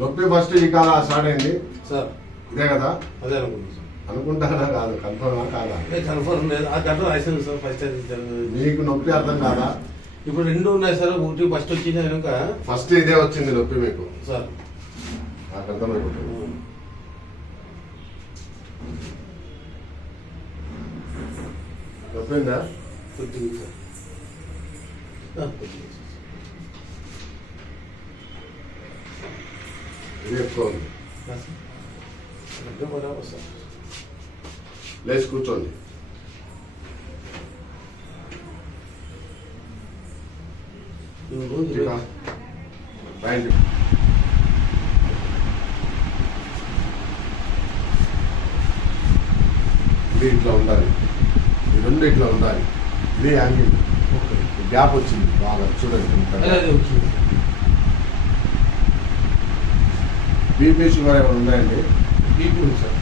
నొప్పి ఫస్ట్ ఈ కాలం స్టార్ట్ అయింది సార్. ఇదే కదా? అదే అనుకుంటున్నాను సార్. అనుకుంటానా కాదు, కన్ఫర్మా కాదా? కన్ఫర్మ్ లేదు. ఆ గంటలు రాశాను సార్. ఫస్ట్ మీకు నొప్పి అర్థం కాదా? ఇప్పుడు రెండు ఉన్నాయి సార్. ఒకటి ఫస్ట్ వచ్చింది కనుక ఫస్ట్ ఇదే వచ్చింది నొప్పి మీకు సార్. నాకు అర్థమైపోతుంది. నొప్పిందా? కొద్దిగా సార్. ఇది ఎక్కువ ఉంది. సార్ లేచి కూర్చోండి. ప్యాంట్ ఇది ఇట్లా ఉండాలి, ఈ రెండు ఇట్లా ఉండాలి. ఇది యాంగిల్ గ్యాప్ వచ్చింది బాగా చూడండి. బీపీ షుగర్ ఏమైనా ఉన్నాయండి? బీపీ ఉంది సార్.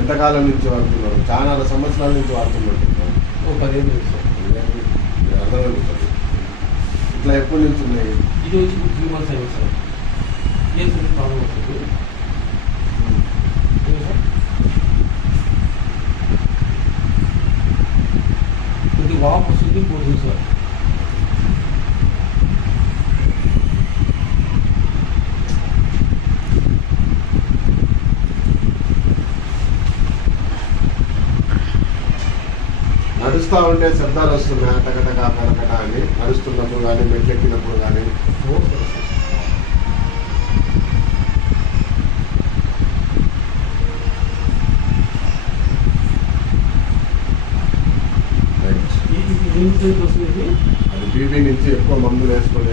ఎంతకాలం నుంచి వాడుతున్నారు? చాలా సంవత్సరాల నుంచి వాడుతున్నట్టున్నారు. 15 ఏళ్ళు సార్. అర్థమవుతుంది. ఇట్లా ఎప్పటి నుంచి ఉన్నాయి? ఇది వచ్చి 3 months అయింది సార్. ఏం ప్రాబ్లం వస్తుంది కొద్ది వాపు వస్తుంది, పోతుంది సార్. నడుస్తూ ఉంటే శబ్దాలు వస్తున్నాయి టకటక కరకట అని, నడుస్తున్నప్పుడు కానీ మెట్లెక్కినప్పుడు కానీ. అది బీపీ నుంచి ఎక్కువ మందులు వేసుకొని